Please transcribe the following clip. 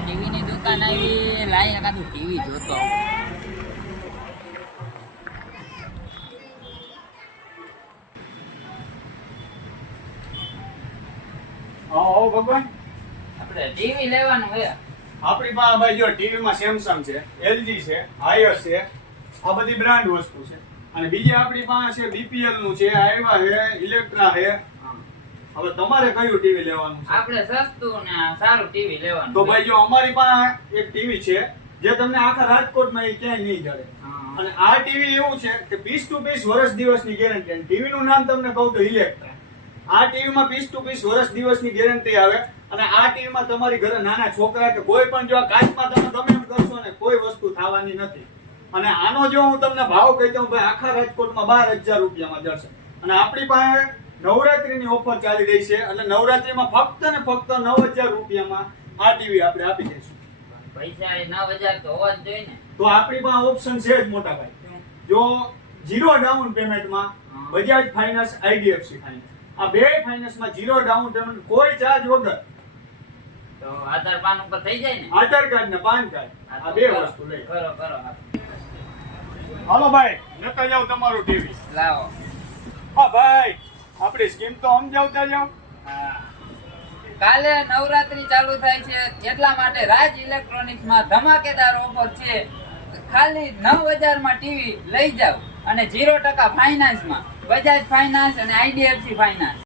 TV ની દુકાન આવી, લાય એકાદું ટીવી જોતો. આવો ભગવાન, આપણે ટીવી લેવાનું છે. આપણી પાસે ભાઈ જો ટીવી માં સેમસંગ છે, એલજી છે, હાયર છે, આ બધી બ્રાન્ડ વસ્તુ છે. અને બીજી આપણી પાસે છે બીપીએલ નું છે, આઈવા છે, ઇલેક્ટ્રા છે. હવે તમારે કયું ટીવી લેવાનું છે? આપણે સસ્તું ને સારું ટીવી લેવાનું. તો ભાઈ જો અમારી પાસે એક ટીવી છે જે તમને આખા રાજકોટમાં ક્યાંય નહીં જડે. અને આ ટીવી એવું છે કે પીસ ટુ પીસ વર્ષ દિવસની ગેરંટી. અને ટીવી નું નામ તમને કહું તો ઇલેક્ટ્રા. આ ટીવીમાં પીસ ટુ પીસ વર્ષ દિવસની ગેરંટી આવે. અને આ ટીવીમાં તમારી ઘરે નાના છોકરા કે કોઈ પણ જો કાચમાં તમે ગમે એમ કરશો ને કોઈ વસ્તુ થવાની નથી. અને આનો જો હું તમને ભાવ કહી દઉં ભાઈ, આખા રાજકોટમાં 12,000 રૂપિયામાં જશે. અને આપણી પાસે નવરાત્રીની ઓફર ચાલી રહી છે, એટલે નવરાત્રીમાં ફક્ત ને ફક્ત 9,000 રૂપિયામાં આ ટીવી આપણે આપી દઈશું. પૈસા એ 9,000 તો હોવા જ જોઈએ ને. તો આપણી પાસે ઓપ્શન છે જ મોટા ભાઈ. જો 0 ડાઉન પેમેન્ટમાં બજાજ ફાઇનાન્સ, આઈડીએફસી ફાઇનાન્સ, આ બે ફાઇનાન્સમાં 0 ડાઉન પેમેન્ટ, કોઈ ચાર્જ વગર. તો આધાર કાર્ડ ઉપર થઈ જાય ને? આધાર કાર્ડ ને પાન કાર્ડ, આ બે વસ્તુ લઈ. કરો. હાલો ભાઈ, લેતા જાવ તમારું ટીવી. લાવો. હા ભાઈ, આપણી સ્કીમ તો સમજાવતા જાવ. કાલે નવરાત્રી ચાલુ થાય છે, એટલા માટે રાજ ઇલેક્ટ્રોનિક્સમાં ધમાકેદાર ઓફર છે. ખાલી 9,000 માં ટીવી લઈ જાવ અને 0% ફાઇનાન્સમાં બજાજ ફાઇનાન્સ અને આઈડીએફસી ફાઇનાન્સ.